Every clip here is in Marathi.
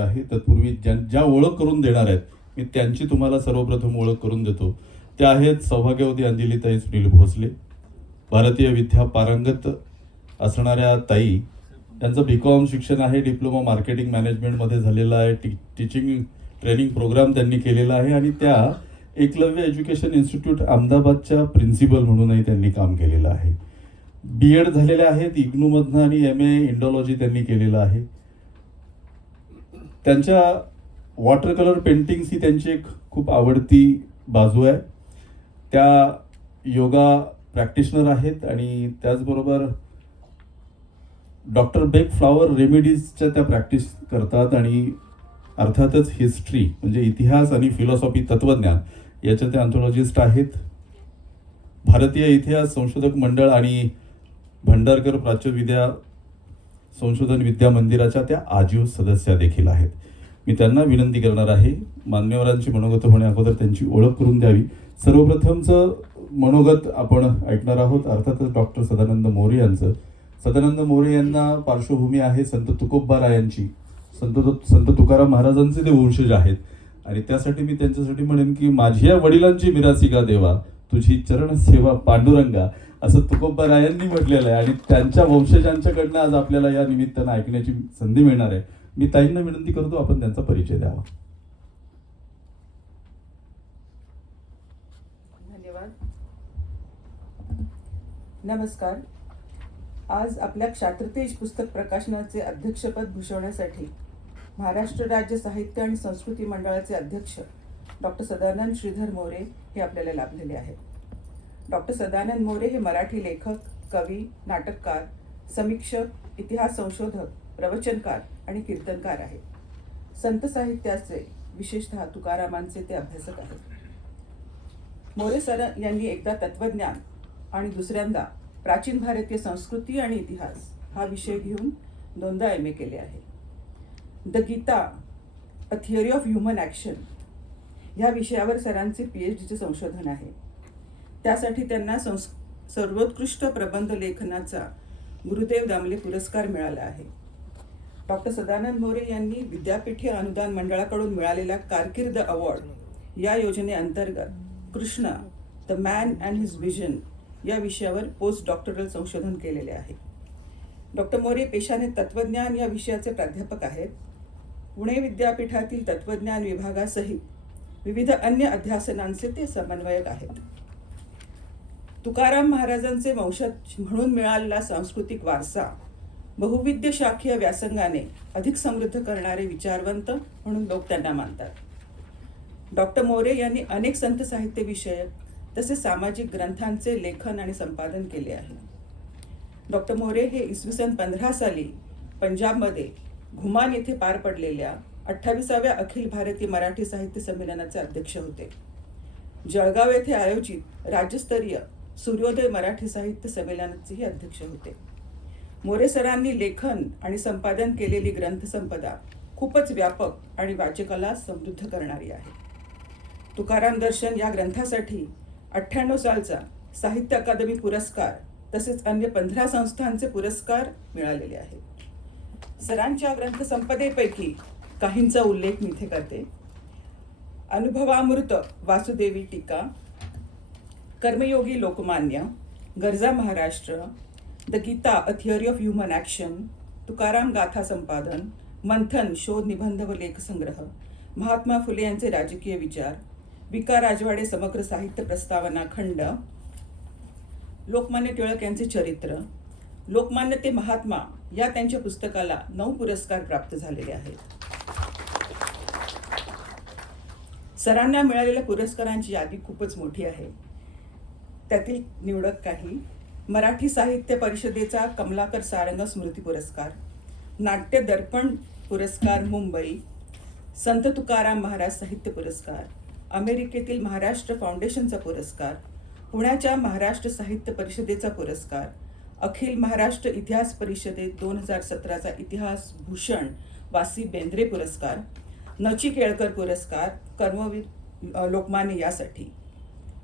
आहे. तत्पूर्वी ज्या ज्या ओळख करून देणार आहेत मी त्यांची तुम्हाला सर्वप्रथम ओळख करून देतो. त्या आहेत सौभाग्यवती अंजलीताई सुनील भोसले भारतीय विद्या पारंगत असणाऱ्या ताई. त्यांचं बी कॉम शिक्षण आहे डिप्लोमा मार्केटिंग मॅनेजमेंटमध्ये झालेलं आहे टी टीचिंग ट्रेनिंग प्रोग्राम त्यांनी केलेला आहे आणि त्या एकलव्य एज्युकेशन इन्स्टिट्यूट अहमदाबादच्या प्रिन्सिपल म्हणूनही त्यांनी काम केलेलं आहे. बी एड झालेले आहेत इग्नूमधनं आणि एम ए इंडॉलॉजी त्यांनी केलेलं आहे. त्यांच्या वॉटर कलर पेंटिंग्स ही त्यांची एक खूप आवडती बाजू आहे. त्या योगा प्रॅक्टिशनर आहेत आणि त्याचबरोबर डॉक्टर बेक फ्लॉवर रेमेडीजच्या त्या प्रॅक्टिस करतात आणि अर्थातच हिस्ट्री म्हणजे इतिहास आणि फिलॉसॉफी तत्त्वज्ञान याच्या त्या अँथोलॉजिस्ट आहेत. भारतीय इतिहास संशोधक मंडळ आणि भंडारकर प्राच्यविद्या संशोधन विद्या मंदिराच्या त्या आजीव सदस्या देखील आहेत. मी त्यांना विनंती करणार आहे मान्यवरांची मनोगत होण्याअगोदर त्यांची ओळख करून द्यावी. सर्वप्रथमचं मनोगत आपण ऐकणार आहोत अर्थातच डॉक्टर सदानंद मोरे यांचं. सदानंद मोरे यांना पार्श्वभूमी आहे संत तुकोबारायांची. संत संत तुकाराम महाराजांचे ते वंशज आहेत. आणि त्यासाठी मी त्यांच्यासाठी म्हणेन की माझ्या वडिलांची मिरासिका देवा तुझी चरण सेवा पांडुरंगा. असं तुकोबरायांनी म्हटलेलं आहे. आणि त्यांच्या वंशजांच्याकडनं आज आपल्याला या निमित्तानं ऐकण्याची संधी मिळणार आहे. मी ताईंना विनंती करतो आपण त्यांचा परिचय द्यावा. धन्यवाद. नमस्कार. आज आपल्या क्षात्रतेज पुस्तक प्रकाशनाचे अध्यक्षपद भूषवण्यासाठी महाराष्ट्र राज्य साहित्य आणि संस्कृती मंडळाचे अध्यक्ष डॉक्टर सदानंद श्रीधर मोरे हे आपल्याला लाभलेले आहेत. डॉक्टर सदानंद मोरे हे मराठी लेखक कवी नाटककार समीक्षक इतिहास संशोधक प्रवचनकार आणि कीर्तनकार आहेत. संत साहित्याचे विशेषतः तुकारामांचे ते अभ्यासक आहेत. मोरे सर यांनी एकदा तत्वज्ञान आणि दुसऱ्यांदा प्राचीन भारतीय संस्कृती आणि इतिहास हा विषय घेऊन दोनदा एम ए केले आहे. The Gita a theory of human action ह्या विषयावर सरांचे पी एच डीचे संशोधन आहे. त्यासाठी त्यांना संस् सर्वोत्कृष्ट प्रबंध लेखनाचा गुरुदेव दामले पुरस्कार मिळाला आहे. डॉक्टर सदानंद मोरे यांनी विद्यापीठे अनुदान मंडळाकडून मिळालेला कारकीर्द अवॉर्ड या योजनेअंतर्गत Krishna the man and his vision या विषयावर पोस्ट डॉक्टरल संशोधन केलेले आहे. डॉक्टर मोरे पेशाने तत्वज्ञान या विषयाचे प्राध्यापक आहेत. पुणे विद्यापीठातील तत्वज्ञान विभागासहित विविध अन्य अध्यासनांचे ते समन्वयक आहेत. तुकाराम महाराजांचे वंशज म्हणून मिळालेला सांस्कृतिक वारसा बहुविद्य शाखीय व्यासंगाने अधिक समृद्ध करणारे विचारवंत म्हणून लोक त्यांना मानतात. डॉक्टर मोरे यांनी अनेक संत साहित्य विषयक तसेच सामाजिक ग्रंथांचे लेखन आणि संपादन केले आहे. डॉक्टर मोरे हे इसवी सन पंधरा साली पंजाबमध्ये घुमान येथे पार पडलेल्या अठ्ठावीसाव्या अखिल भारतीय मराठी साहित्य संमेलनाचे अध्यक्ष होते. जळगाव येथे आयोजित राज्यस्तरीय सूर्योदय मराठी साहित्य संमेलनाचेही अध्यक्ष होते. मोरे सरांनी लेखन आणि संपादन केलेली ग्रंथसंपदा खूपच व्यापक आणि वाचकाला समृद्ध करणारी आहे. तुकाराम दर्शन या ग्रंथासाठी अठ्ठ्याण्णव सालचा साहित्य अकादमी पुरस्कार तसेच अन्य पंधरा संस्थांचे पुरस्कार मिळालेले आहेत. सरांच्या ग्रंथसंपदेपैकी काहींचा उल्लेख मी इथे करते. अनुभवामृत वासुदेवी टीका कर्मयोगी लोकमान्य गरजा Maharashtra the Gita a theory of human action Tukaram Gatha संपादन मंथन शोध निबंध व लेखसंग्रह महात्मा फुले यांचे राजकीय विचार विका राजवाडे समग्र साहित्य प्रस्तावना खंड लोकमान्य टिळक यांचे चरित्र लोकमान्य ते महात्मा या त्यांच्या पुस्तकाला नऊ पुरस्कार प्राप्त झालेले आहेत. सरांना मिळालेल्या पुरस्कारांची यादी खूपच मोठी आहे. त्यातील निवडक काही मराठी साहित्य परिषदेचा कमलाकर सारंग स्मृती पुरस्कार नाट्य दर्पण पुरस्कार मुंबई संत तुकाराम महाराज साहित्य पुरस्कार अमेरिकेतील महाराष्ट्र फाउंडेशनचा पुरस्कार पुण्याच्या महाराष्ट्र साहित्य परिषदेचा पुरस्कार अखिल महाराष्ट्र इतिहास परिषदेत दोन हजार सतराचा इतिहास भूषण वासी बेंद्रे पुरस्कार नची केळकर पुरस्कार कर्मवीर लोकमान्य यासाठी.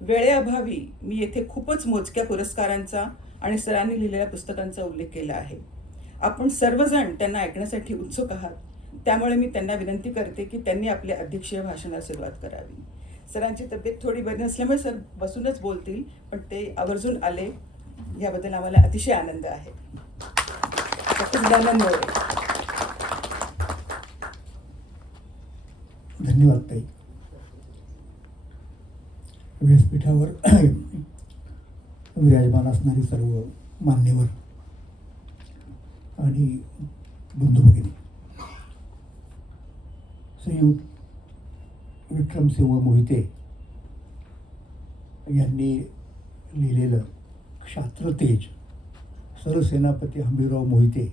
वेळेअभावी मी येथे खूपच मोजक्या पुरस्कारांचा आणि सरांनी लिहिलेल्या पुस्तकांचा उल्लेख केला आहे. आपण सर्वजण त्यांना ऐकण्यासाठी उत्सुक आहात. त्यामुळे मी त्यांना विनंती करते की त्यांनी आपल्या अध्यक्षीय भाषणाला सुरुवात करावी. सरांची तब्येत थोडी बरी नसल्यामुळे सर बसूनच बोलतील पण ते आवर्जून आले याबद्दल आम्हाला अतिशय आनंद आहे. धन्यवाद ताई. व्यासपीठावर विराजमान असणारी सर्व मान्यवर आणि बंधू भगिनी. श्रीयुत विक्रमसिंह मोहिते यांनी लिहिलेलं क्षात्रतेज सरसेनापती हंबीरराव मोहिते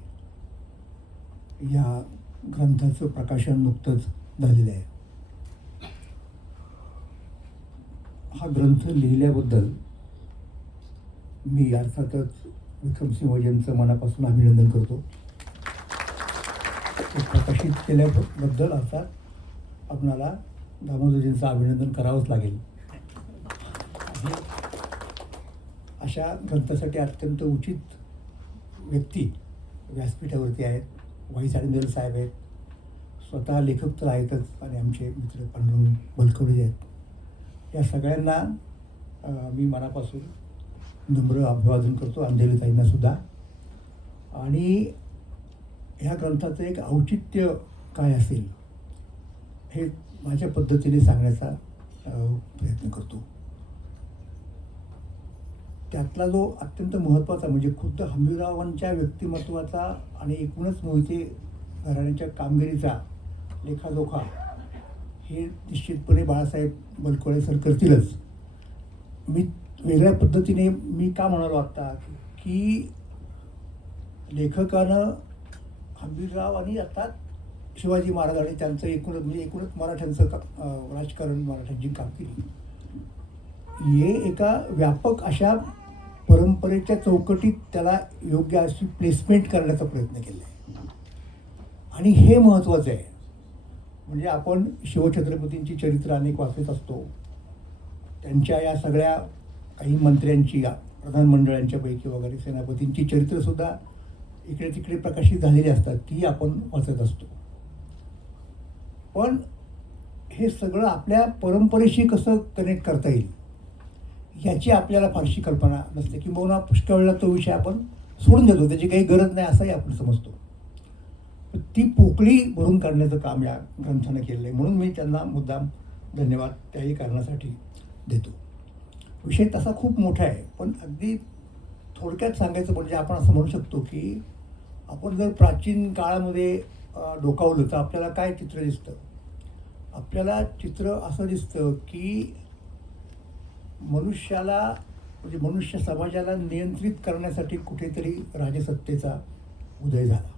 या ग्रंथाचं प्रकाशन नुकतंच झालेलं आहे. हा ग्रंथ लिहिल्याबद्दल मी अर्थातच विक्रमसिंह यांचं मनापासून अभिनंदन करतो. ते प्रकाशित केल्याबद्दल अर्थात आपणाला दामोदरजींचं अभिनंदन करावंच लागेल. आणि अशा ग्रंथासाठी अत्यंत उचित व्यक्ती व्यासपीठावरती आहेत. वाई ॲडमिरल साहेब आहेत. स्वतः लेखक तर आहेतच आणि आमचे मित्र पांडुरंग बलकवडे आहेत. या सगळ्यांना मी मनापासून नम्र अभिवादन करतो अंधेरीताईंनासुद्धा आणि ह्या ग्रंथाचं एक औचित्य काय असेल हे माझ्या पद्धतीने सांगण्याचा प्रयत्न करतो. त्यातला जो अत्यंत महत्त्वाचा म्हणजे खुद्द हंबीररावांच्या व्यक्तिमत्वाचा आणि एकूणच मोहिते घराण्याच्या कामगिरीचा लेखाजोखा हे निश्चितपणे बाळासाहेब बलकोळे सर करतीलच. मी वेगळ्या पद्धतीने मी का म्हणालो आत्ता की लेखकानं हंबीरराव आणि आता शिवाजी महाराज आणि त्यांचं एकूणच म्हणजे एकूणच मराठ्यांचं का राजकारण मराठ्यांची कामगिरी हे एका व्यापक अशा परंपरेच्या चौकटीत त्याला योग्य अशी प्लेसमेंट करण्याचा प्रयत्न केला आहे आणि हे महत्त्वाचं आहे. म्हणजे आपण शिवछत्रपतींची चरित्र अनेक वाचत असतो. त्यांच्या या सगळ्या काही मंत्र्यांची प्रधानमंडळांच्यापैकी वगैरे सेनापतींची चरित्रसुद्धा इकडे तिकडे प्रकाशित झालेली असतात ती आपण वाचत असतो. पण हे सगळं आपल्या परंपरेशी कसं कनेक्ट करता येईल याची आपल्याला फारशी कल्पना नसते. किंबहुना पुष्कळ वेळा तो विषय आपण सोडून देतो. त्याची काही गरज नाही असंही आपण समजतो. ती पोकळी भरून काढण्याचं काम या ग्रंथानं केलेलं आहे. म्हणून मी त्यांना मुद्दाम धन्यवाद त्याही कारणासाठी देतो. विषय तसा खूप मोठा आहे पण अगदी थोडक्यात सांगायचं म्हणजे आपण असं म्हणू शकतो की आपण जर प्राचीन काळामध्ये डोकावलं तर आपल्याला काय चित्र दिसतं? आपल्याला चित्र असं दिसतं की मनुष्याला म्हणजे मनुष्य समाजाला नियंत्रित करण्यासाठी कुठेतरी राजसत्तेचा उदय झाला.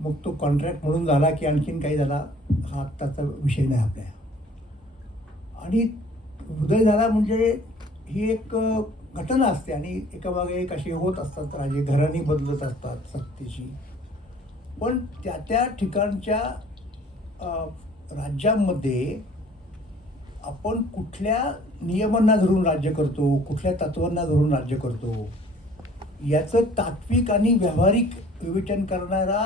मग तो कॉन्ट्रॅक्ट म्हणून झाला की आणखीन काही झाला हा आत्ताचा विषय नाही आपल्या. आणि हृदय झाला म्हणजे ही एक घटना असते आणि एकामागे एक असे होत असतात राजे घराणी बदलत असतात सत्तेची पण त्या त्या ठिकाणच्या राज्यामध्ये राज्यांमध्ये आपण कुठल्या नियमांना धरून राज्य करतो कुठल्या तत्वांना धरून राज्य करतो याचं तात्विक आणि व्यावहारिक विवेचन करणारा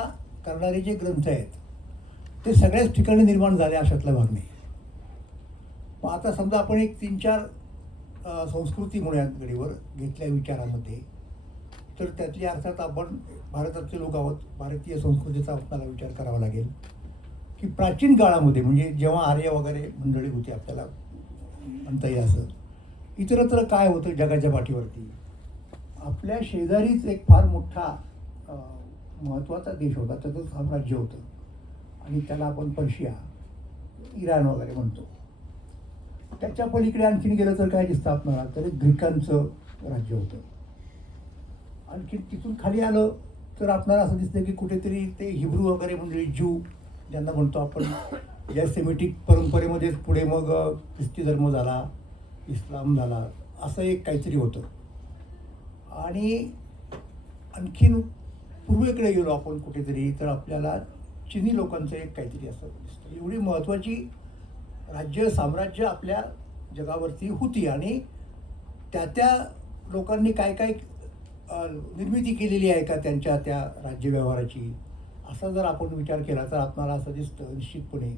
करणारे जे ग्रंथ आहेत ते सगळ्याच ठिकाणी निर्माण झाले अशातला भाग नाही मग आता समजा आपण एक तीन चार संस्कृती म्हणूयात गडीवर घेतल्या विचारामध्ये तर त्यातली अर्थात आपण भारतातले लोक आहोत भारतीय संस्कृतीचा आपल्याला विचार करावा लागेल की प्राचीन काळामध्ये म्हणजे जेव्हा आर्य वगैरे मंडळी होती आपल्याला म्हणता येईल असं इतरत्र काय होतं जगाच्या पाठीवरती? आपल्या शेजारीच एक फार मोठा महत्त्वाचा देश होता त्याचं साम्राज्य होतं. आणि त्याला आपण पर्शिया इराण वगैरे म्हणतो. त्याच्या पलीकडे आणखीन गेलं तर काय दिसतं आपणाला? तर ग्रीकांचं राज्य होतं. आणखी तिथून खाली आलं तर आपणाला असं दिसतं की कुठेतरी ते हिब्रू वगैरे म्हणजे ज्यू ज्यांना म्हणतो आपण या सेमेटिक परंपरेमध्येच पुढे मग ख्रिस्ती धर्म झाला इस्लाम झाला असं एक काहीतरी होतं. आणि आणखीन पूर्वेकडे गेलो आपण कुठेतरी तर आपल्याला चिनी लोकांचं एक काहीतरी असं दिसतं. एवढी महत्त्वाची राज्य साम्राज्य आपल्या जगावरती होती आणि त्या त्या लोकांनी काय काय निर्मिती केलेली आहे का त्यांच्या त्या राज्यव्यवहाराची असा जर आपण विचार केला तर आपणाला असं दिसतं निश्चितपणे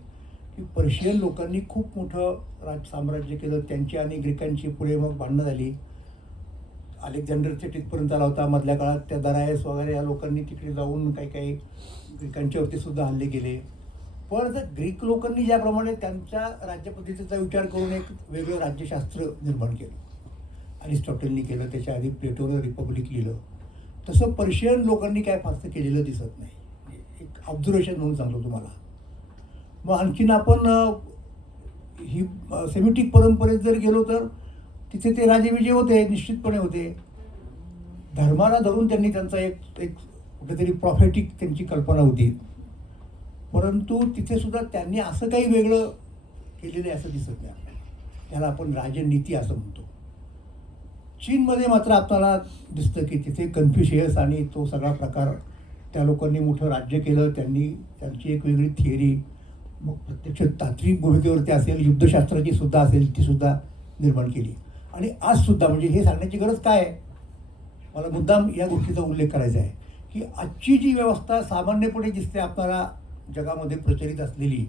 की पर्शियन लोकांनी खूप मोठं राज साम्राज्य केलं त्यांची आणि ग्रीकांची पुढे मग भांडणं झाली. अलेक्झांडरच्या तिथपर्यंत आला होता. मधल्या काळात त्या दरायस वगैरे या लोकांनी तिकडे जाऊन काही काही ग्रीकांच्यावरती सुद्धा हल्ले केले. पण जर ग्रीक लोकांनी ज्याप्रमाणे त्यांच्या राज्यपद्धतीचा विचार करून एक वेगळं राज्यशास्त्र निर्माण केलं अरिस्टॉटलनी केलं त्याच्या आधी प्लेटोनं रिपब्लिक लिहिलं तसं पर्शियन लोकांनी काय फारसं केलेलं दिसत नाही. एक ऑब्झर्वेशन म्हणून सांगतो तुम्हाला. मग आणखीन आपण ही सेमिटिक परंपरेत जर गेलो तर तिथे ते राजेविजय होते निश्चितपणे होते. धर्माला धरून त्यांनी त्यांचा एक एक कुठेतरी प्रॉफेटिक त्यांची कल्पना होती. परंतु तिथे सुद्धा त्यांनी असं काही वेगळं केलेलं आहे असं दिसत नाही. त्याला आपण राजनीती असं म्हणतो. चीनमध्ये मात्र आपल्याला दिसतं की तिथे कन्फ्युशियस आणि तो सगळा प्रकार त्या लोकांनी मोठं राज्य केलं त्यांनी त्यांची एक वेगळी थिअरी मग प्रत्यक्ष तात्विक भूमिकेवरती असेल युद्धशास्त्राची सुद्धा असेल ती सुद्धा निर्माण केली. आणि आजसुद्धा म्हणजे हे सांगण्याची गरज काय आहे? मला मुद्दाम या गोष्टीचा उल्लेख करायचा आहे की आजची जी व्यवस्था सामान्यपणे दिसते आपल्याला जगामध्ये प्रचलित असलेली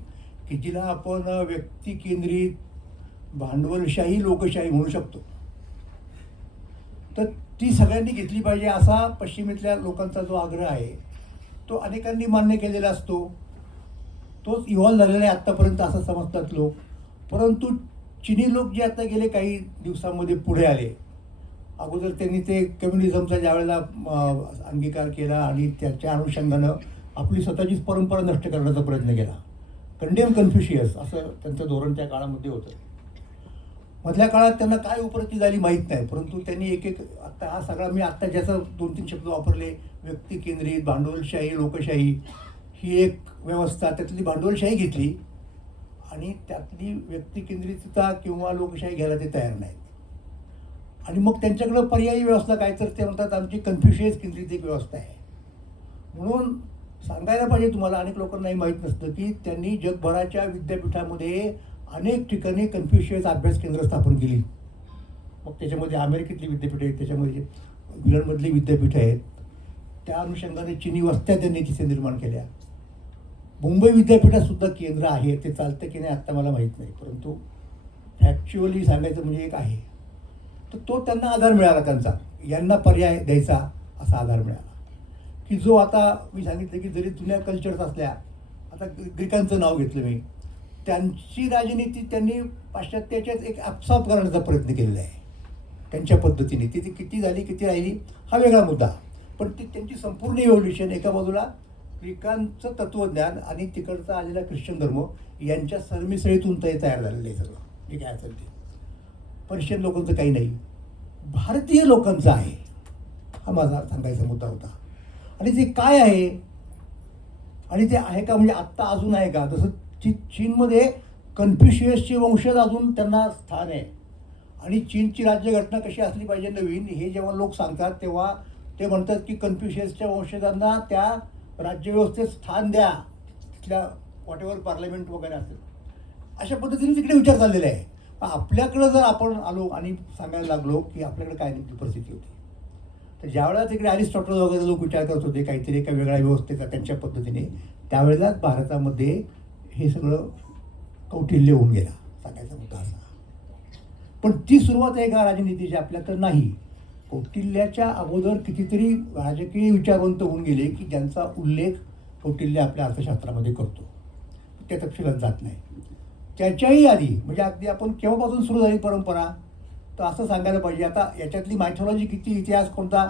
की जिला आपण व्यक्ती केंद्रित भांडवलशाही लोकशाही म्हणू शकतो तर ती सगळ्यांनी घेतली पाहिजे असा पश्चिमेतल्या लोकांचा जो आग्रह आहे तो अनेकांनी मान्य केलेला असतो. तोच इव्हॉल्व झालेला आहे आत्तापर्यंत असं समजतात लोक. परंतु चिनी लोक जे आता गेले काही दिवसांमध्ये पुढे आले. अगोदर त्यांनी ते कम्युनिझमचा ज्यावेळेला अंगीकार केला आणि त्याच्या अनुषंगानं आपली स्वतःचीच परंपरा नष्ट करण्याचा प्रयत्न केला. कंडेम कन्फ्युशियस असं त्यांचं धोरण त्या काळामध्ये होतं. मधल्या काळात त्यांना काय उपरती झाली माहीत नाही परंतु त्यांनी एक एक आत्ता हा सगळा मी आत्ता ज्याचा दोन तीन शब्द वापरले व्यक्ती केंद्रित भांडवलशाही लोकशाही ही एक व्यवस्था त्यातली भांडवलशाही घेतली. आणि त्यातली व्यक्तिकेंद्रितता किंवा लोकशाही घ्यायला ते तयार नाहीत. आणि मग त्यांच्याकडं पर्यायी व्यवस्था काय? तर ते म्हणतात आमची कन्फ्युशियस केंद्रित एक व्यवस्था आहे. म्हणून सांगायला पाहिजे तुम्हाला अनेक लोकांनाही माहीत नसतं की त्यांनी जगभराच्या विद्यापीठामध्ये अनेक ठिकाणी कन्फ्युशियस अभ्यास केंद्र स्थापन केली. मग त्याच्यामध्ये अमेरिकेतली विद्यापीठ आहेत त्याच्यामध्ये जे इंग्लंडमधली विद्यापीठ आहेत. त्या अनुषंगाने चिनी वस्त्या त्यांनी तिथे निर्माण केल्या. मुंबई विद्यापीठात सुद्धा केंद्र आहे ते चालतं की नाही आत्ता मला माहीत नाही. परंतु ॲक्च्युअली सांगायचं म्हणजे एक आहे. तर तो त्यांना आधार मिळाला त्यांचा. यांना पर्याय द्यायचा असा आधार मिळाला. की जो आता मी सांगितलं की जरी जुन्या कल्चर्स असल्या आता ग्रीकांचं नाव घेतलं मी त्यांची राजनीती त्यांनी पाश्चात्याच्याच एक अपसाप करण्याचा प्रयत्न केलेला आहे. त्यांच्या पद्धतीने. ती ती किती झाली किती राहिली हा वेगळा मुद्दा. पण ती त्यांची संपूर्ण इव्होल्युशन एका बाजूला ग्रीकांचं तत्त्वज्ञान आणि तिकडचा आलेला ख्रिश्चन धर्म यांच्या सरमिसळीतून ते तयार झालेलं आहे सगळं. जे काय असेल ते? पर्शियन लोकांचं काही नाही. भारतीय लोकांचं आहे. हा माझा सांगायचा मुद्दा होता. आणि ते काय आहे? आणि ते आहे का म्हणजे आत्ता अजून आहे का? तसं ची चीनमध्ये कन्फ्युशियसचे वंशज अजून त्यांना स्थान आहे. आणि चीनची राज्यघटना कशी असली पाहिजे नवीन हे जेव्हा लोक सांगतात तेव्हा ते म्हणतात की कन्फ्युशियसच्या वंशजांना त्या राज्यव्यवस्थेत स्थान द्या. तिथल्या वॉट एव्हर पार्लमेंट वगैरे असेल. अशा पद्धतीने तिकडे विचार चाललेला आहे. पण आपल्याकडं जर आपण आलो आणि सांगायला लागलो की आपल्याकडे काय नेमकी परिस्थिती होती? तर ज्यावेळेला तिकडे अरिस्टॉटल वगैरे लोक विचार करत होते काहीतरी एका वेगळ्या व्यवस्थेचा त्यांच्या पद्धतीने त्यावेळेलाच भारतामध्ये हे सगळं कौटिल्य होऊन गेला. सांगायचा मुद्दा असा पण ती सुरुवात आहे का राजनीतीची आपल्याकडं नाही. कौटिल्याच्या अगोदर कितीतरी राजकीय विचारवंत होऊन गेले की ज्यांचा उल्लेख कौटिल्य आपल्या अर्थशास्त्रामध्ये करतो. त्या तपशिलात जात नाही. त्याच्याही आधी म्हणजे अगदी आपण केव्हापासून सुरू झाली परंपरा तर असं सांगायला पाहिजे. आता याच्यातली मायथॉलॉजी किती इतिहास कोणता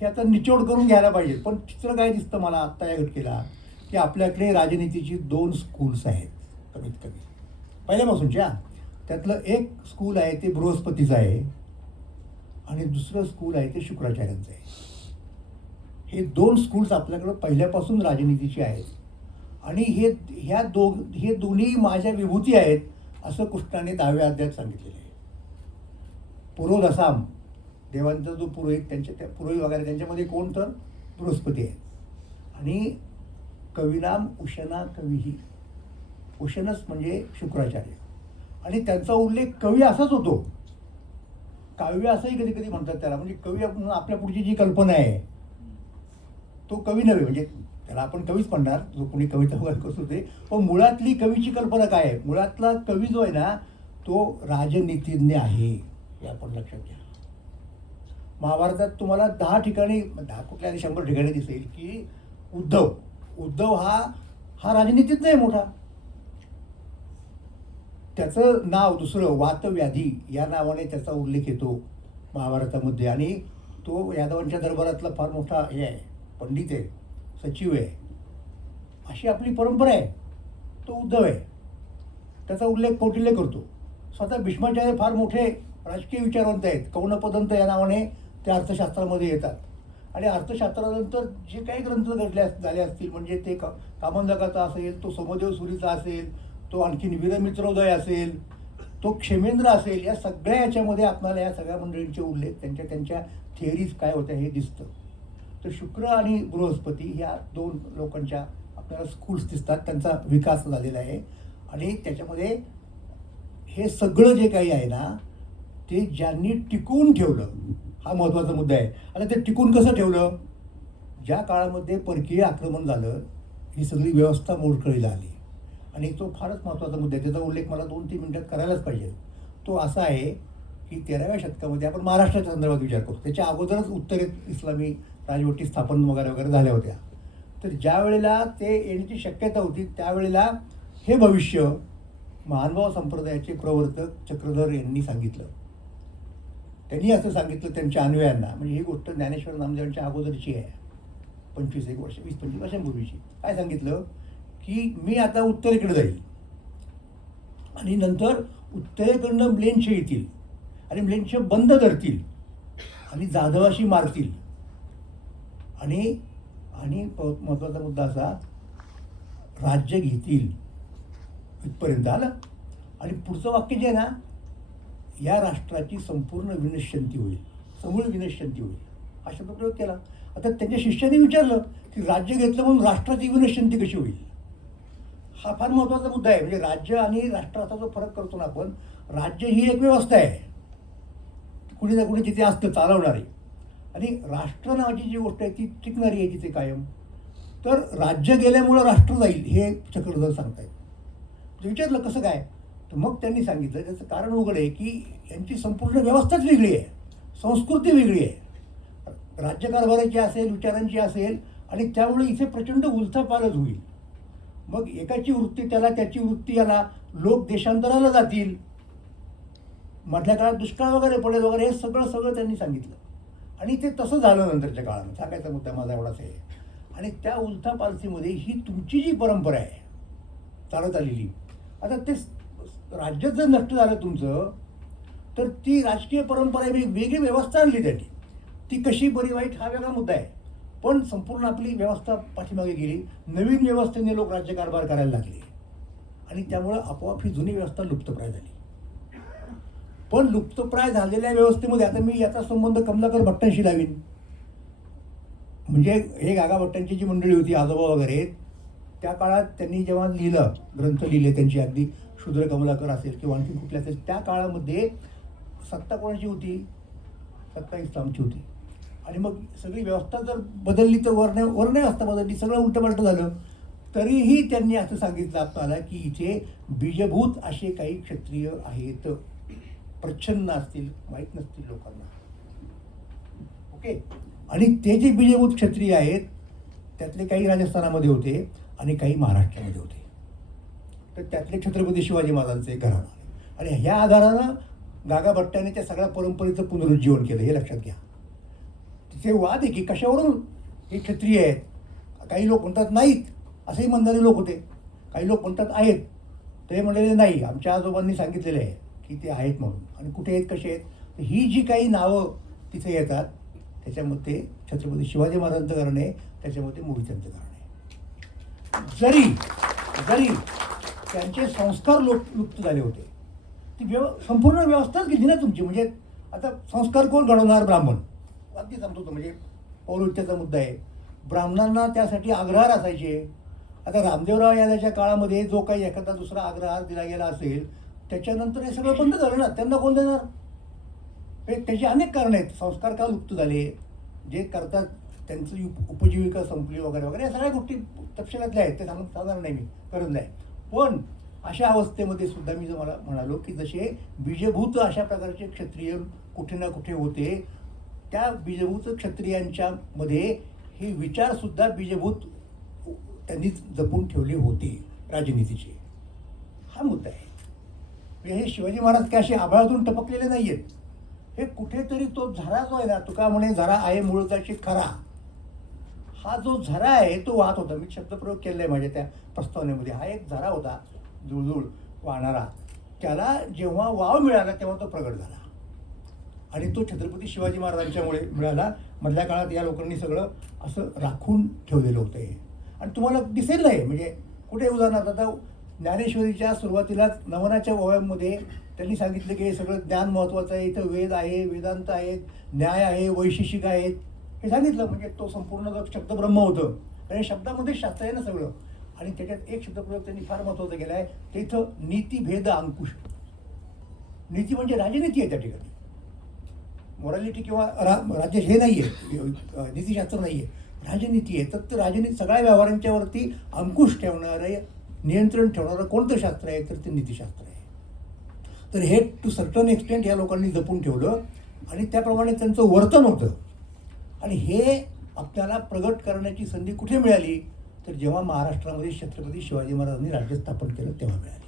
हे आता निचोड करून घ्यायला पाहिजे. पण चित्र काय दिसतं मला आत्ता या घटकेला की आपल्याकडे राजनीतीची दोन स्कूल्स आहेत कमीत कमी. पहिल्यापासूनच्या. त्यातलं एक स्कूल आहे ते बृहस्पतीचं आहे. आणि दुसरं स्कूल आहे ते शुक्राचार्यांचं आहे. हे दोन स्कूल्स आपल्याकडं पहिल्यापासून राजनीतीची आहेत. आणि हे ह्या दो हे दोन्ही माझ्या विभूती आहेत असं कृष्णाने दहाव्या अध्यात सांगितलेलं आहे. पुरोदसाम देवांचा जो पुरोहित त्यांच्या त्या पुरोहित वगैरे त्यांच्यामध्ये कोण तर? बृहस्पती आहे आणि कविनाम उशना कवीही. उशनस म्हणजे शुक्राचार्य. आणि त्यांचा उल्लेख कवी असाच होतो. काव्य असंही कधी कधी म्हणतात त्याला. म्हणजे कवी म्हणून आपल्या पुढची जी कल्पना आहे तो कवी नव्हे. म्हणजे त्याला आपण कवीच म्हणणार. जो कोणी कविता वगैरे होते. पण मुळातली कवीची कल्पना काय आहे? मुळातला कवी जो आहे ना तो राजनीतिज्ञ आहे. हे आपण लक्षात घ्या. महाभारतात तुम्हाला दहा ठिकाणी दहा कुठल्या आणि शंभर ठिकाणी दिसेल की उद्धव. उद्धव हा हा राजनीतिज्ञ आहे मोठा. त्याचं नाव दुसरं वातव्याधी या नावाने त्याचा उल्लेख येतो महाभारतामध्ये. आणि तो यादवांच्या दरबारातला फार मोठा हे आहे पंडित आहे सचिव आहे. अशी आपली परंपरा आहे. तो उद्धव आहे. त्याचा उल्लेख कौटिल्य करतो. स्वतः भीष्माचार्य फार मोठे राजकीय विचारवंत आहेत. कौनपदंत या नावाने ते अर्थशास्त्रामध्ये येतात. आणि अर्थशास्त्रानंतर जे काही ग्रंथ घडले झाले असतील म्हणजे ते का कामंजकाचा असेल तो समदेव सुरीचा असेल तो आणखीन वीरमित्रोदय असेल तो क्षेमेंद्र असेल या सगळ्या याच्यामध्ये आपल्याला या सगळ्या मंडळींचे उल्लेख त्यांच्या त्यांच्या थिअरीज काय होत्या हे दिसतं. तर शुक्र आणि बृहस्पती ह्या दोन लोकांच्या आपल्याला स्कूल्स दिसतात त्यांचा विकास झालेला आहे. आणि त्याच्यामध्ये हे सगळं जे काही आहे ना ते ज्यांनी टिकवून ठेवलं हा महत्त्वाचा मुद्दा आहे. आता ते टिकून कसं ठेवलं? ज्या काळामध्ये परकीय आक्रमण झालं ही सगळी व्यवस्था मोडकळीला आली. आणि तो फारच महत्त्वाचा मुद्दा आहे. त्याचा उल्लेख मला दोन तीन मिनिटात करायलाच पाहिजे. तो असा आहे की तेराव्या शतकामध्ये आपण महाराष्ट्राच्या संदर्भात विचार करतो त्याच्या अगोदरच उत्तरेत इस्लामी राजवटी स्थापन वगैरे वगैरे झाल्या होत्या. तर ज्या वेळेला ते येण्याची शक्यता होती त्यावेळेला हे भविष्य महानुभाव संप्रदायाचे प्रवर्तक चक्रधर यांनी सांगितलं. त्यांनी असं सांगितलं त्यांच्या अनुयायांना. म्हणजे ही गोष्ट ज्ञानेश्वर नामदेवांच्या अगोदरची आहे. पंचवीस एक वर्ष वीस पंचवीस वर्षांपूर्वीची. काय सांगितलं? की मी आता उत्तरेकडे जाईल. आणि नंतर उत्तरेकडनं ब्लेनशे येतील. आणि ब्लेनशे बंद धरतील. आणि जाधवाशी मारतील. आणि आणि महत्त्वाचा मुद्दा असा राज्य घेतील. इथपर्यंत आलं. आणि पुढचं वाक्य जे आहे ना या राष्ट्राची संपूर्ण विनश्यंती होईल. समूळ विनश्यंती होईल. अशा प्रयोग केला. आता त्यांच्या शिष्याने विचारलं की राज्य घेतलं म्हणून राष्ट्राची विनश्यंती कशी होईल? हा फार महत्त्वाचा मुद्दा आहे. म्हणजे राज्य आणि राष्ट्राचा जो फरक करतो ना आपण राज्य ही एक व्यवस्था आहे. कुणी ना कुणी तिथे असतं चालवणारी. आणि राष्ट्र नावाची जी गोष्ट आहे ती टिकणारी आहे तिथे कायम. तर राज्य गेल्यामुळं राष्ट्र जाईल हे चक्रधर सांगतायत. म्हणजे विचारलं कसं काय? तर मग त्यांनी सांगितलं त्याचं कारण उघड आहे की यांची संपूर्ण व्यवस्थाच वेगळी आहे. संस्कृती वेगळी आहे. राज्यकारभाराची असेल विचारांची असेल आणि त्यामुळे इथे प्रचंड उलथापालच होईल. मग एकाची वृत्ती त्याला त्याची वृत्ती याला लोक देशांतराला जातील. मधल्या काळात दुष्काळ वगैरे पडेल वगैरे हे सगळं सगळं त्यांनी सांगितलं. आणि ते तसं झालं नंतरच्या काळात. सांगायचा मुद्दा माझा एवढाच आहे. आणि त्या उलथा उलथापालथीमध्ये ही तुमची जी परंपरा आहे चालत आलेली आता ते राज्य जर नष्ट झालं तुमचं तर ती राजकीय परंपरा वेगळी व्यवस्था आणली त्यांनी. ती कशी बरी वाईट हा वेगळा मुद्दा आहे. पण संपूर्ण आपली व्यवस्था पाठीमागे गेली. नवीन व्यवस्थेने लोक राज्यकारभार करायला लागले. आणि त्यामुळं आपोआप ही जुनी व्यवस्था लुप्तप्राय झाली. पण लुप्तप्राय झालेल्या व्यवस्थेमध्ये आता मी याचा संबंध कमलाकर भट्टांशी लावीन. म्हणजे हे गागा भट्टांची जी मंडळी होती आजोबा वगैरे त्या काळात त्यांनी जेव्हा लिहिलं ग्रंथ लिहिले त्यांची अगदी शूद्र कमलाकर असेल किंवा आणखी कुठल्या असेल त्या काळामध्ये सत्ता कोणाची होती? सत्ता इस्लामची होती. आणि मग सगळी व्यवस्था जर बदलली तर वर्ण वर्ण व्यवस्था बदलली सगळं उलटपालट झालं. तरीही त्यांनी असं सांगितलं आपल्याला की इथे बीजभूत असे काही क्षत्रिय आहेत. प्रच्छन्न असतील माहीत नसतील लोकांना. ओके? आणि ते जे बीजभूत क्षत्रिय आहेत त्यातले काही राजस्थानामध्ये होते आणि काही महाराष्ट्रामध्ये होते. तर त्यातले छत्रपती शिवाजी महाराजांचे घराणं आणि ह्या आधारानं गागा भट्टाने त्या सगळ्या परंपरेचं पुनरुज्जीवन केलं हे लक्षात घ्या. तिथे वाद आहे की कशावरून? हे क्षत्रिय आहेत. काही लोक म्हणतात नाहीत. असेही म्हणणारे लोक होते. काही लोक म्हणतात आहेत. ते म्हणलेले नाही. आमच्या आजोबांनी सांगितलेले आहे की ते आहेत म्हणून. आणि कुठे आहेत कसे आहेत? तर ही जी काही नावं तिथे येतात त्याच्यामध्ये छत्रपती शिवाजी महाराजांचं कारण आहे त्याच्यामध्ये मोहितांचं कारण आहे. जरी जरी त्यांचे संस्कार लोक लुप्त झाले होते ती व्यव संपूर्ण व्यवस्थाच गेली ना तुमची. म्हणजे आता संस्कार कोण घडवणार ब्राह्मण? अगदी सांगतो तो म्हणजे पौरोहित्याचा मुद्दा आहे. ब्राह्मणांना त्यासाठी आग्रहार असायचे. आता रामदेवराव यादवच्या काळामध्ये जो काही एखादा दुसरा आग्रहार दिला गेला असेल त्याच्यानंतर हे सगळं बंद झालं ना. त्यांना कोण देणार? हे त्याची अनेक कारणं आहेत. संस्कार का लुप्त झाले. जे करतात त्यांची उप- उपजीविका संपली वगैरे वगैरे या सगळ्या गोष्टी तपशिलातल्या आहेत. ते सांगून सांगणार नाही मी करत नाही. पण अशा अवस्थेमध्ये सुद्धा मी जर मला म्हणालो की जसे बीजभूत अशा प्रकारचे क्षत्रिय कुठे ना कुठे होते. त्या बीजभूत क्षत्रियांच्या मध्ये हे विचारसुद्धा बीजभूत त्यांनी जपून ठेवले होते राजनीतीचे. हा मुद्दा आहे. म्हणजे हे शिवाजी महाराज काय असे आभाळातून टपकलेले नाही आहेत हे कुठेतरी तो झरा जो आहे ना तुका म्हणे झरा आहे मूळचाशी खरा. हा जो झरा आहे तो वाहत होता. मी शब्दप्रयोग केलेला आहे माझ्या त्या प्रस्तावनेमध्ये. हा एक झरा होता जुळजुळ वाहणारा. त्याला जेव्हा वाव मिळाला तेव्हा तो प्रगट झाला. आणि तो छत्रपती शिवाजी महाराजांच्यामुळे मिळाला. मधल्या काळात या लोकांनी सगळं असं राखून ठेवलेलं होतं हे. आणि तुम्हाला दिसेल नाही म्हणजे कुठे उदाहरणार्थ आता ज्ञानेश्वरीच्या सुरुवातीलाच नवनाच्या ओव्यामध्ये त्यांनी सांगितलं की हे सगळं ज्ञान महत्त्वाचं आहे इथं वेद आहे वेदांत आहेत न्याय आहे वैशेषिक आहेत. हे सांगितलं म्हणजे तो संपूर्ण जो शब्द ब्रह्म होतं. आणि शब्दामध्ये शास्त्र आहे ना सगळं. आणि त्याच्यात एक शब्दप्रयोग त्यांनी फार महत्त्वाचा केला आहे ते इथं नीतिभेद अंकुश. नीती म्हणजे राजनीती आहे त्या ठिकाणी. मॉरॅलिटी किंवा रा राज्य हे नाही आहे नीतीशास्त्र नाही आहे राजनीती आहे तर ते राजनीती सगळ्या व्यवहारांच्यावरती अंकुश ठेवणारं नियंत्रण ठेवणारं कोणतं शास्त्र आहे तर ते नीतीशास्त्र आहे. तर हे टू सर्टन एक्सटेंट या लोकांनी जपून ठेवलं आणि त्याप्रमाणे त्यांचं वर्तन होतं. आणि हे आपल्याला प्रगट करण्याची संधी कुठे मिळाली? तर जेव्हा महाराष्ट्रामध्ये छत्रपती शिवाजी महाराजांनी राज्य स्थापन केलं तेव्हा मिळाली.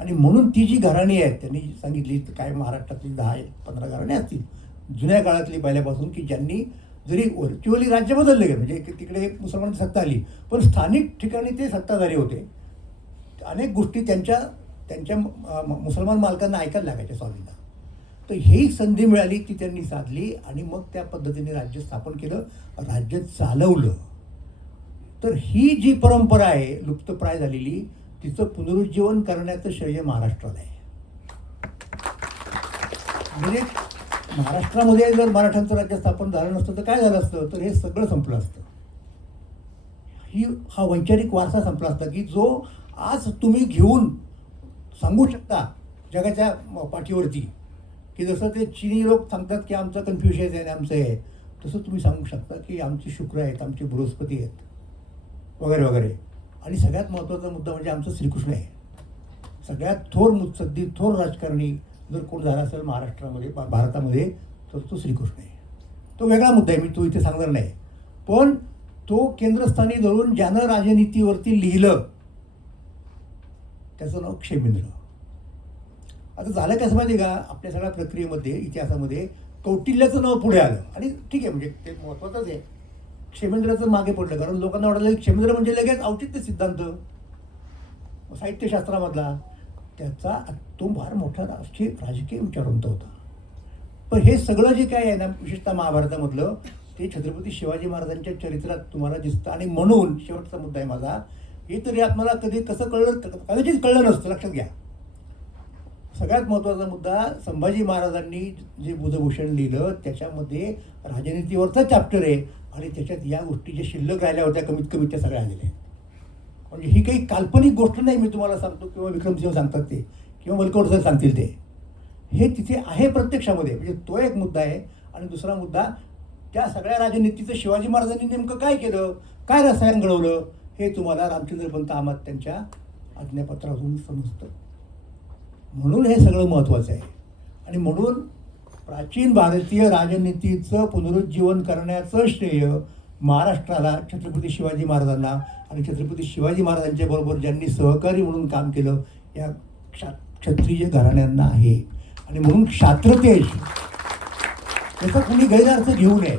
आणि म्हणून ती जी घराणी आहेत त्यांनी सांगितली तर काय महाराष्ट्रातली दहा पंधरा घराणे असतील. जुन्या काळातली पहिल्यापासून की ज्यांनी जरी व्हर्च्युअली राज्य बदलले गेलं म्हणजे तिकडे मुसलमानांची सत्ता आली पण स्थानिक ठिकाणी ते सत्ताधारी होते. अनेक गोष्टी त्यांच्या त्यांच्या मुसलमान मालकांना ऐकायला लागायच्या स्वामींना. तर ही संधी मिळाली ती त्यांनी साधली आणि मग त्या पद्धतीने राज्य स्थापन केलं राज्य चालवलं. तर ही जी परंपरा आहे लुप्तप्राय झालेली तिचं पुनरुज्जीवन करण्याचं श्रेय महाराष्ट्राला आहे. म्हणजे महाराष्ट्रामध्ये जर मराठ्यांचं राज्य स्थापन झालं नसतं तर काय झालं असतं? तर हे सगळं संपलं असतं. ही हा वैचारिक वारसा संपला असता की जो आज तुम्ही घेऊन सांगू शकता जगाच्या पाठीवरती की जसं ते चिनी लोक सांगतात की आमचं कन्फ्युशन आहे आणि आमचं आहे तसं तुम्ही सांगू शकता की आमचे शुक्र आहेत आमचे बृहस्पती आहेत. वगैरे वगैरे. आणि सगळ्यात महत्त्वाचा मुद्दा म्हणजे आमचं श्रीकृष्ण आहे. सगळ्यात थोर मुत्सद्दी थोर राजकारणी जर कोण झाला असेल महाराष्ट्रामध्ये भारतामध्ये तर तो श्रीकृष्ण आहे. तो वेगळा मुद्दा आहे मी तो इथे सांगणार नाही. पण तो केंद्रस्थानी धरून ज्यानं राजनीतीवरती लिहिलं त्याचं नाव क्षेमेंद्र. आता झालं कसं माहिती आहे का? आपल्या सगळ्या प्रक्रियेमध्ये इतिहासामध्ये कौटिल्याचं नाव पुढे आलं. आणि ठीक आहे म्हणजे ते महत्त्वाचंच आहे. क्षेमेंद्राचं मागे पडलं. कारण लोकांना वाटलं क्षेमेंद्र म्हणजे लगेच औचित्य सिद्धांत. साहित्यशास्त्रामधला त्याचा तो फार मोठा राजकीय राजकीय विचारवंत होता. पण हे सगळं जे काय आहे ना विशेषतः महाभारतामधलं ते छत्रपती शिवाजी महाराजांच्या चरित्रात तुम्हाला दिसतं. आणि म्हणून शेवटचा मुद्दा आहे माझा हे तरी आपल्याला कधी कसं कळलं कदाचित कळलं नसतं. लक्षात घ्या. सगळ्यात महत्त्वाचा मुद्दा संभाजी महाराजांनी जे बुधभूषण लिहिलं त्याच्यामध्ये राजनीतीवरचा चॅप्टर आहे. आणि त्याच्यात या गोष्टी ज्या शिल्लक राहिल्या होत्या कमीत कमी त्या सगळ्या आलेल्या आहेत. म्हणजे ही काही काल्पनिक गोष्ट नाही मी तुम्हाला सांगतो किंवा विक्रमसिंह सांगतात ते किंवा मलकवड सर सांगतील ते. हे तिथे आहे प्रत्यक्षामध्ये म्हणजे तो एक मुद्दा आहे. आणि दुसरा मुद्दा त्या सगळ्या राजनीतीचं शिवाजी महाराजांनी नेमकं काय केलं? काय रसायन घडवलं? हे तुम्हाला रामचंद्रपंत आमात त्यांच्या आज्ञापत्रातून समजतं. म्हणून हे सगळं महत्त्वाचं आहे. आणि म्हणून प्राचीन भारतीय राजनीतीचं पुनरुज्जीवन करण्याचं श्रेय महाराष्ट्राला छत्रपती शिवाजी महाराजांना आणि छत्रपती शिवाजी महाराजांच्या बरोबर ज्यांनी सहकारी म्हणून काम केलं या क्षा क्षत्रिय घराण्यांना आहे. आणि म्हणून क्षात्रतेज याचा कुणी गैरअर्थ घेऊ नये.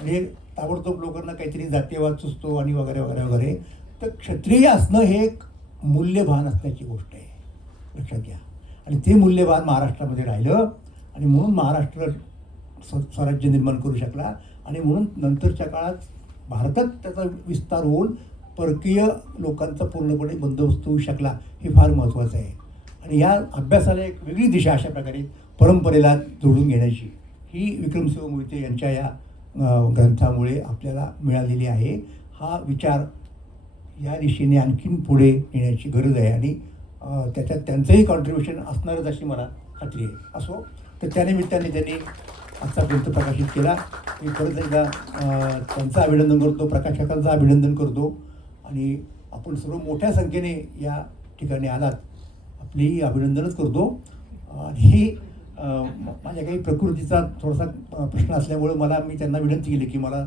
म्हणजे ताबडतोब लोकांना काहीतरी जातीयवाद सुचतो आणि वगैरे वगैरे वगैरे. तर क्षत्रिय असणं हे एक मूल्यभान असण्याची गोष्ट आहे. लक्षात घ्या. आणि ते मूल्यभान महाराष्ट्रामध्ये राहिलं आणि म्हणून महाराष्ट्र स्व- स्वराज्य निर्माण करू शकला. आणि म्हणून नंतरच्या काळात भारतात त्याचा विस्तार होऊन परकीय लोकांचा पूर्णपणे बंदोबस्त होऊ शकला हे फार महत्त्वाचं आहे. आणि या अभ्यासाला एक वेगळी दिशा अशा प्रकारे परंपरेला जोडून घेण्याची ही विक्रमसिंह मोहिते यांच्या या ग्रंथामुळे आपल्याला मिळालेली आहे. हा विचार या दिशेने आणखीन पुढे नेण्याची गरज आहे आणि त्याच्यात त्यांचंही कॉन्ट्रीब्युशन असणारच अशी मला खात्री आहे. असो तर त्यानिमित्ताने त्यांनी आजचा ग्रंथ प्रकाशित केला मी परत एकदा त्यांचं अभिनंदन करतो प्रकाशकांचं अभिनंदन करतो. आणि आपण सर्व मोठ्या संख्येने या ठिकाणी आलात. आपली अभिनंदनच करतो. आणि ही माझ्या काही प्रकृतीचा थोडासा प्रश्न असल्यामुळे मला मी त्यांना विनंती केली की मला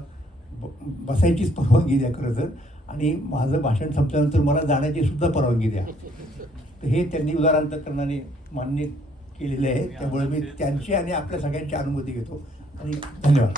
ब- बसायचीच परवानगी द्या खरं तर. आणि माझं भाषण संपल्यानंतर मला जाण्याची सुद्धा परवानगी द्या. तर हे त्यांनी उदाहरणांतकरणाने मान्य केलेले आहे त्यामुळे मी त्यांची आणि आपल्या सगळ्यांची अनुमती घेतो. आणि धन्यवाद.